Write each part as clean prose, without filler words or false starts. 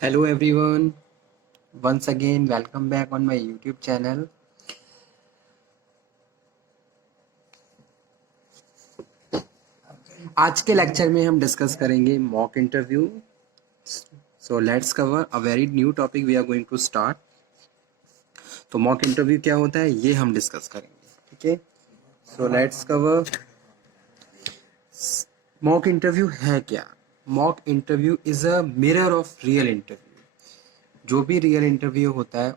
Hello everyone, once again welcome back on my YouTube channel. आज के lecture में हम डिस्कस करेंगे mock interview. So let's cover a very new topic we are going to start. तो mock interview क्या होता है ये हम डिस्कस करेंगे. ठीक है, so let's cover. Mock interview है क्या? Mock interview is a mirror of real interview. जो भी रियल इंटरव्यू होता है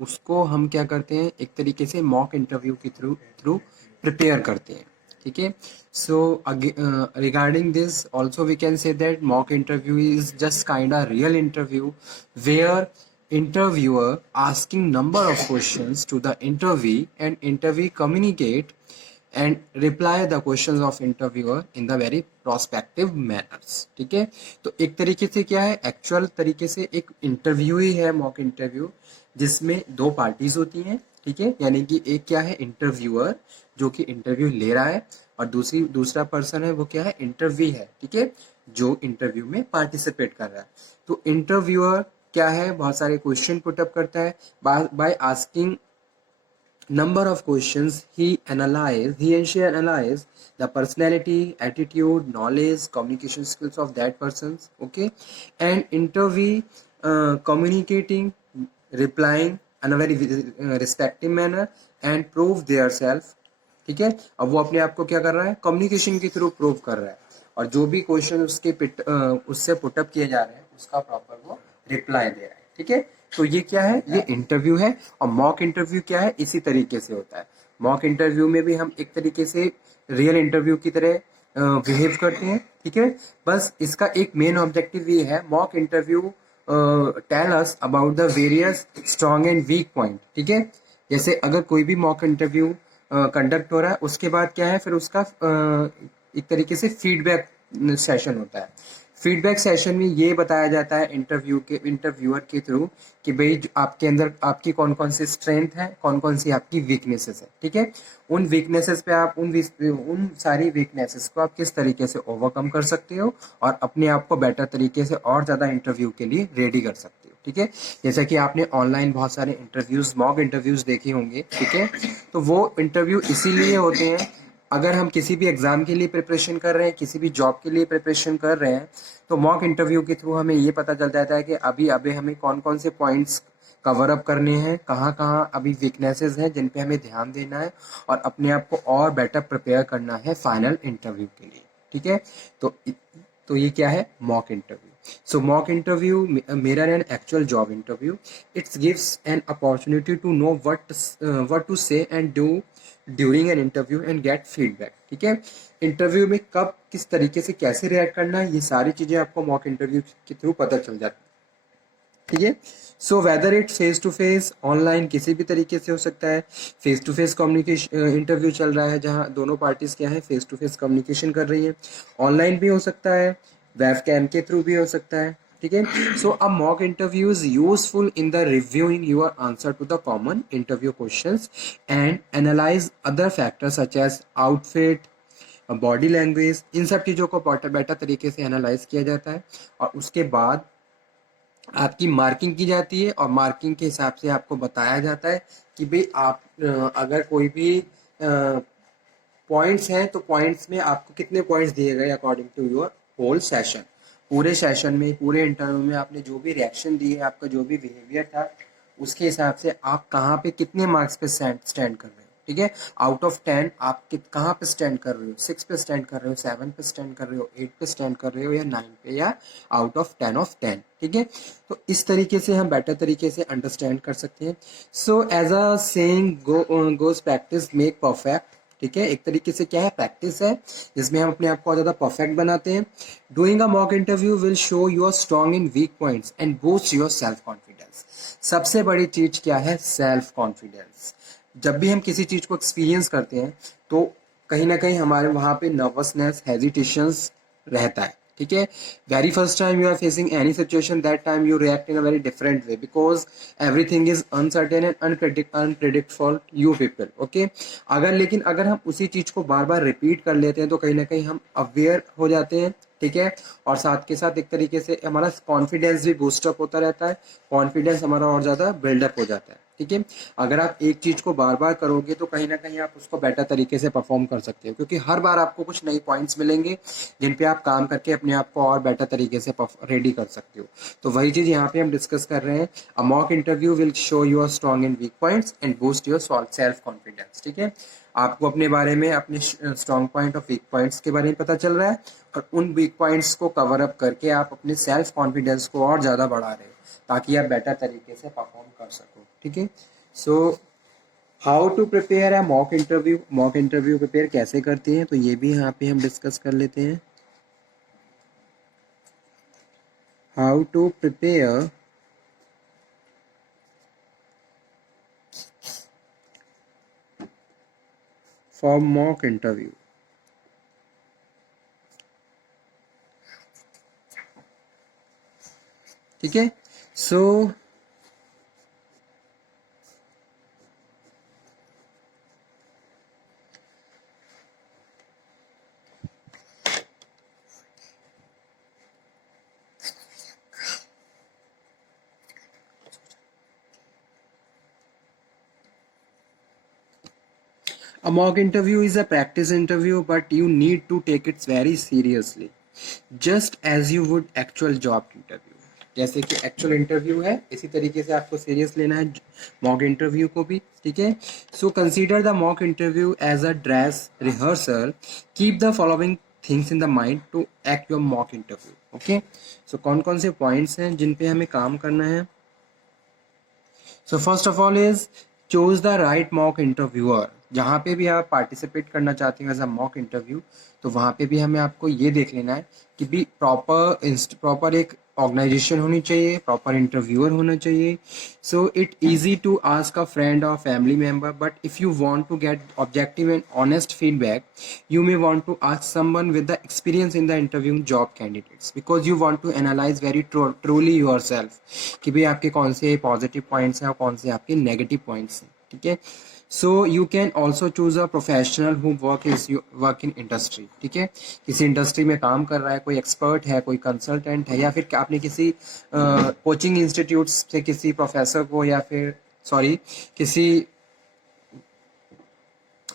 उसको हम क्या करते हैं, एक तरीके से मॉक इंटरव्यू के थ्रू थ्रू प्रिपेयर करते हैं. ठीक है, so regarding this also we can say that mock interview is just kind a real interview where interviewer asking number of questions to the interviewee and interviewee communicate and reply the questions of interviewer in the very prospective manners. ठीक है, तो एक तरीके से क्या है, actual तरीके से एक इंटरव्यू ही है मॉक इंटरव्यू, जिसमें दो पार्टीज होती हैं. ठीक है, यानी कि एक क्या है इंटरव्यूअर जो कि इंटरव्यू ले रहा है, और दूसरा पर्सन है वो क्या है, इंटरव्यू है. ठीक है, जो इंटरव्यू में पार्टिसिपेट कर रहा है. तो इंटरव्यूअर क्या है, बहुत सारे क्वेश्चन पुटअप करता है. By asking number of questions he and she analyze the personality, attitude, knowledge, communication skills of that persons. Okay, and interview communicating, replying in a very respective manner and prove their self. ठीक है, अब वो अपने आप को क्या कर रहा है, कम्युनिकेशन के थ्रू प्रूव कर रहा है, और जो भी क्वेश्चन उससे पुटअप किए जा रहे हैं उसका प्रॉपर वो रिप्लाई दे रहा है. ठीक है, तो ये क्या है, ये इंटरव्यू है. और मॉक इंटरव्यू क्या है, इसी तरीके से होता है. मॉक इंटरव्यू में भी हम एक तरीके से रियल इंटरव्यू की तरह बिहेव करते हैं. ठीक है, बस इसका एक मेन ऑब्जेक्टिव ये है, mock interview tell us about the various strong and weak point. ठीक है, जैसे अगर कोई भी मॉक इंटरव्यू कंडक्ट हो रहा है, उसके बाद क्या है, फिर उसका एक तरीके से फीडबैक सेशन होता है. फीडबैक सेशन में ये बताया जाता है इंटरव्यूअर के थ्रू कि भाई आपके अंदर आपकी कौन कौन सी स्ट्रेंथ है, कौन कौन सी आपकी वीकनेसेस है. ठीक है, उन वीकनेसेस पे आप उन सारी वीकनेसेस को आप किस तरीके से ओवरकम कर सकते हो और अपने आप को बेटर तरीके से और ज़्यादा इंटरव्यू के लिए रेडी कर सकते हो. ठीक है, जैसा कि आपने ऑनलाइन बहुत सारे इंटरव्यूज, मॉक इंटरव्यूज देखे होंगे. ठीक है, तो वो इंटरव्यू इसीलिए होते हैं, अगर हम किसी भी एग्जाम के लिए प्रिपरेशन कर रहे हैं, किसी भी जॉब के लिए प्रिपरेशन कर रहे हैं, तो मॉक इंटरव्यू के थ्रू हमें ये पता चल जाता है कि अभी अभी हमें कौन कौन से पॉइंट्स कवर अप करने हैं, कहाँ कहाँ अभी वीकनेसेस हैं जिन पे हमें ध्यान देना है, और अपने आप को और बेटर प्रिपेयर करना है फाइनल इंटरव्यू के लिए. ठीक है, तो ये क्या है, mock interview. So mock interview mirror an actual job interview. It gives an opportunity to know what to say and do during an interview and get feedback. ठीक है, इंटरव्यू में कब किस तरीके से कैसे रिएक्ट करना है, ये सारी चीजें आपको मॉक इंटरव्यू के थ्रू पता चल जाती है. ठीक है, so whether it face to face, online, किसी भी तरीके से हो सकता है. Face to face communication interview चल रहा है जहां दोनों पार्टीज क्या है, फेस टू फेस कम्युनिकेशन कर रही है. ऑनलाइन भी हो सकता है, वेबकैम के थ्रू भी हो सकता है. ठीक है, so a mock interview is useful in the reviewing your answer to the common interview questions and analyse other factors such as outfit, body language. इन सब चीज़ों को बेटर तरीके से एनालाइज किया जाता है, और उसके बाद आपकी मार्किंग की जाती है, और मार्किंग के हिसाब से आपको बताया जाता है कि भाई आप अगर कोई भी पॉइंट्स हैं तो पॉइंट्स में आपको कितने पॉइंट्स दिए गए according to your whole session. पूरे सेशन में, पूरे इंटरव्यू में आपने जो भी रिएक्शन दिए, आपका जो भी बिहेवियर था, उसके हिसाब से आप कहाँ पे कितने मार्क्स पे स्टैंड कर रहे हो. ठीक है, आउट ऑफ 10 आप कहाँ पे स्टैंड कर रहे हो, 6 पे स्टैंड कर रहे हो, 7 पे स्टैंड कर रहे हो, 8 पे स्टैंड कर रहे हो, या 9 पे, या आउट ऑफ 10. ठीक है, तो इस तरीके से हम बेटर तरीके से अंडरस्टैंड कर सकते हैं. So as a saying goes practice make perfect. ठीक है, एक तरीके से क्या है, प्रैक्टिस है जिसमें हम अपने आप को ज़्यादा परफेक्ट बनाते हैं. Doing a mock interview will show your strong in weak points and boost your self confidence. सबसे बड़ी चीज क्या है, सेल्फ कॉन्फिडेंस. जब भी हम किसी चीज को एक्सपीरियंस करते हैं तो कहीं ना कहीं हमारे वहां पे नर्वसनेस, हेजिटेशंस रहता है. ठीक है, very first time you are facing any situation, that time you react in a very different way because everything is uncertain and unpredict for you people. Okay, लेकिन अगर हम उसी चीज को बार बार रिपीट कर लेते हैं तो कहीं ना कहीं हम अवेयर हो जाते हैं. ठीक है। और साथ के साथ एक तरीके से हमारा कॉन्फिडेंस भी बूस्टअप होता रहता है, कॉन्फिडेंस हमारा और ज़्यादा बिल्डअप हो जाता है, ठीक है। अगर आप एक चीज़ को बार बार करोगे तो कहीं ना कहीं आप उसको बेटर तरीके से परफॉर्म कर सकते हो, क्योंकि हर बार आपको कुछ नई पॉइंट्स मिलेंगे जिन पे आप काम करके अपने आप को और बेटर तरीके से रेडी कर सकते हो। तो वही चीज़ यहाँ पे हम डिस्कस कर रहे हैं। A mock interview will show your strong in weak points and boost your self confidence, ठीक है। आपको अपने बारे में, अपने स्ट्रॉन्ग पॉइंट और वीक पॉइंट्स के बारे में पता चल रहा है, और उन वीक पॉइंट्स को कवर अप करके आप अपने सेल्फ कॉन्फिडेंस को और ज़्यादा बढ़ा रहे हो ताकि आप बेटर तरीके से परफॉर्म कर सको, ठीक है। So how to prepare a mock interview prepare कैसे करते हैं, तो ये भी यहाँ पे हम डिस्कस कर लेते हैं। How to prepare for mock interview. ठीक है। सो a mock interview is a practice interview, but you need to take it very seriously, just as you would actual job interview. जैसे कि एक्चुअल इंटरव्यू है, इसी तरीके से आपको सीरियस लेना है मॉक इंटरव्यू को भी, ठीक है। So consider the mock interview as a dress rehearsal, keep the following things in the mind to act your mock interview, okay. So कौन कौन से पॉइंट्स हैं जिन पे हमें काम करना है। So first of all is choose the right mock interviewer. जहाँ पे भी आप पार्टिसिपेट करना चाहते हैं एज अ मॉक इंटरव्यू, तो वहाँ पे भी हमें आपको ये देख लेना है कि भी प्रॉपर एक ऑर्गेनाइजेशन होनी चाहिए, प्रॉपर इंटरव्यूअर होना चाहिए। So it easy to ask a friend or family member, but if you want to get objective and honest feedback, you may want to ask someone with the experience in the interviewing job candidates, because you want to analyze very truly yourself कि भाई आपके कौन से positive points हैं और कौन से आपके नेगेटिव पॉइंट्स हैं, ठीक है। So you can also choose a professional who work in industry, ठीक है। किसी इंडस्ट्री में काम कर रहा है, कोई एक्सपर्ट है, कोई कंसल्टेंट है, या फिर आपने किसी कोचिंग इंस्टीट्यूट से किसी प्रोफेसर को या फिर किसी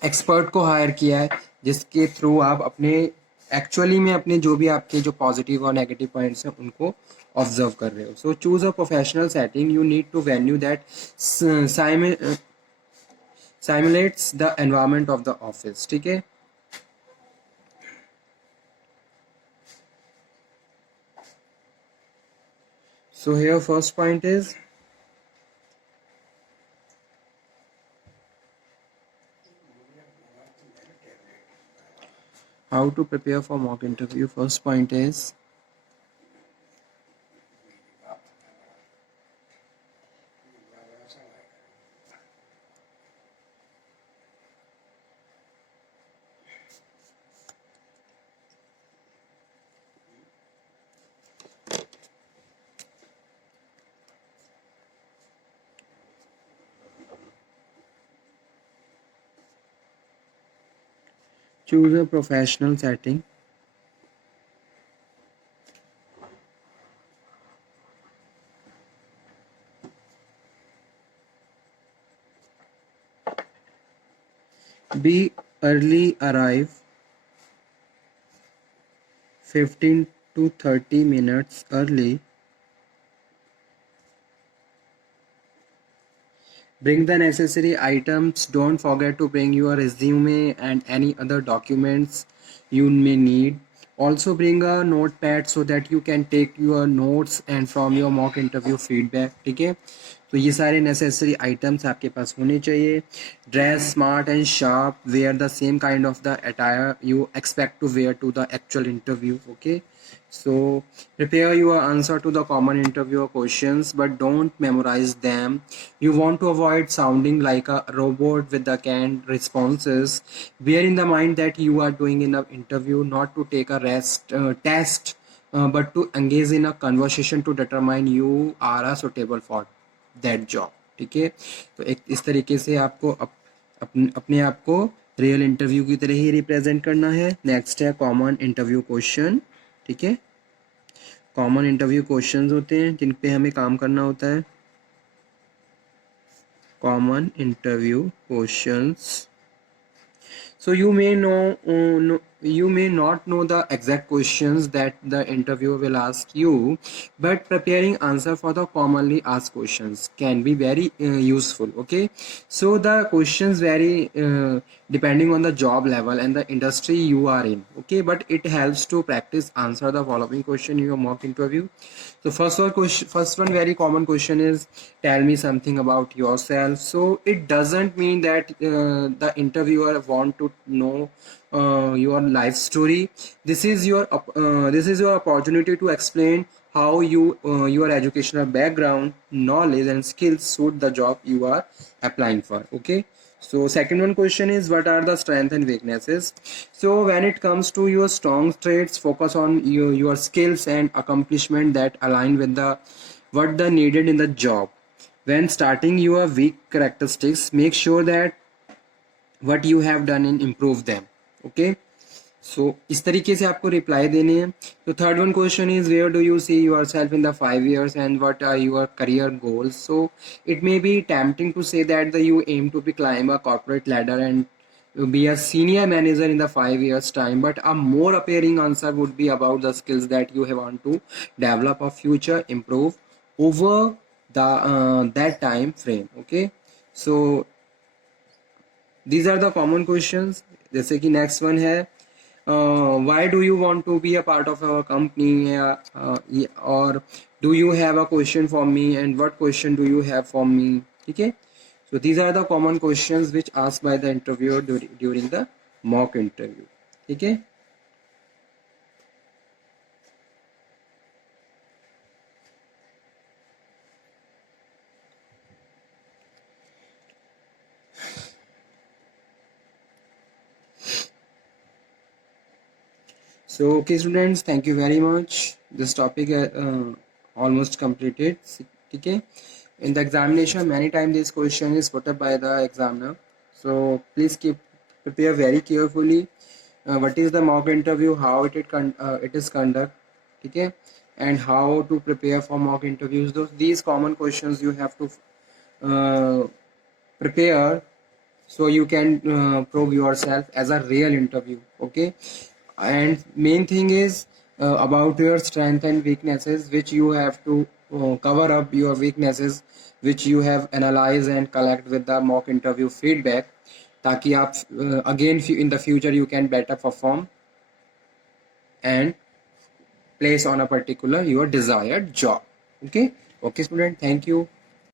एक्सपर्ट को हायर किया है, जिसके थ्रू आप अपने एक्चुअली में अपने जो भी आपके जो पॉजिटिव और नेगेटिव पॉइंट्स हैं उनको ऑब्जर्व कर रहे हो। So choose a professional setting, you need to venue that simulates the environment of the office, ठीक है। So here first point is how to prepare for mock interview. First point is choose a professional setting. Be early, arrive 15 to 30 minutes early. Bring the necessary items. Don't forget to bring your resume and any other documents you may need. Also bring a notepad so that you can take your notes and from your mock interview feedback, ठीक है। तो ये सारे necessary items आपके पास होने चाहिए। Dress smart and sharp, wear the same kind of the attire you expect to wear to the actual interview, okay. So prepare your answer to the common interviewer questions, but don't memorize them. You want to avoid sounding like a robot with the canned responses. Bear in the mind that you are doing in an interview not to take a test, but to engage in a conversation to determine you are a suitable for that job, ठीक है। तो एक इस तरीके से आपको अपने आप को रियल इंटरव्यू की तरह ही रिप्रेजेंट करना है। नेक्स्ट है कॉमन इंटरव्यू क्वेश्चन, ठीक है, कॉमन इंटरव्यू क्वेश्चंस होते हैं जिन पे हमें काम करना होता है, common interview questions. So you may not know the exact questions that the interviewer will ask you, but preparing answer for the commonly asked questions can be very useful. Okay, so the questions vary depending on the job level and the industry you are in. Okay, but it helps to practice answer the following question in your mock interview. So first one very common question is, tell me something about yourself. So it doesn't mean that the interviewer want to know your life story. This is your opportunity to explain how your educational background, knowledge and skills suit the job you are applying for. Okay, so second one question is, what are the strengths and weaknesses? So when it comes to your strong traits, focus on your skills and accomplishment that align with the what the needed in the job. When starting your weak characteristics, make sure that what you have done and improve them. Okay, so इस तरीके से आपको reply देने हैं. तो third one question is, where do you see yourself in the 5 years and what are your career goals? So it may be tempting to say that the you aim to be climb a corporate ladder and be a senior manager in the 5 years time, but a more appearing answer would be about the skills that you want to develop or future improve over the that time frame. Okay, so these are the common questions. जैसे कि next one है, why do you want to be a part of a company, or do you have a question for me and what question do you have for me? ठीक है, so these are the common questions which asked by the interviewer during the mock interview. ठीक है, so okay students, thank you very much. This topic almost completed. ठीक है, in the examination many times this question is put up by the examiner, so please prepare very carefully. What is the mock interview, how it is conducted, ठीक है, and how to prepare for mock interviews. These common questions you have to prepare, so you can prove yourself as a real interview. Okay, and main thing is about your strength and weaknesses, which you have to cover up your weaknesses which you have analyzed and collect with the mock interview feedback, ताकि आप again in the future you can better perform and place on a particular your desired job. Okay, okay student, thank you.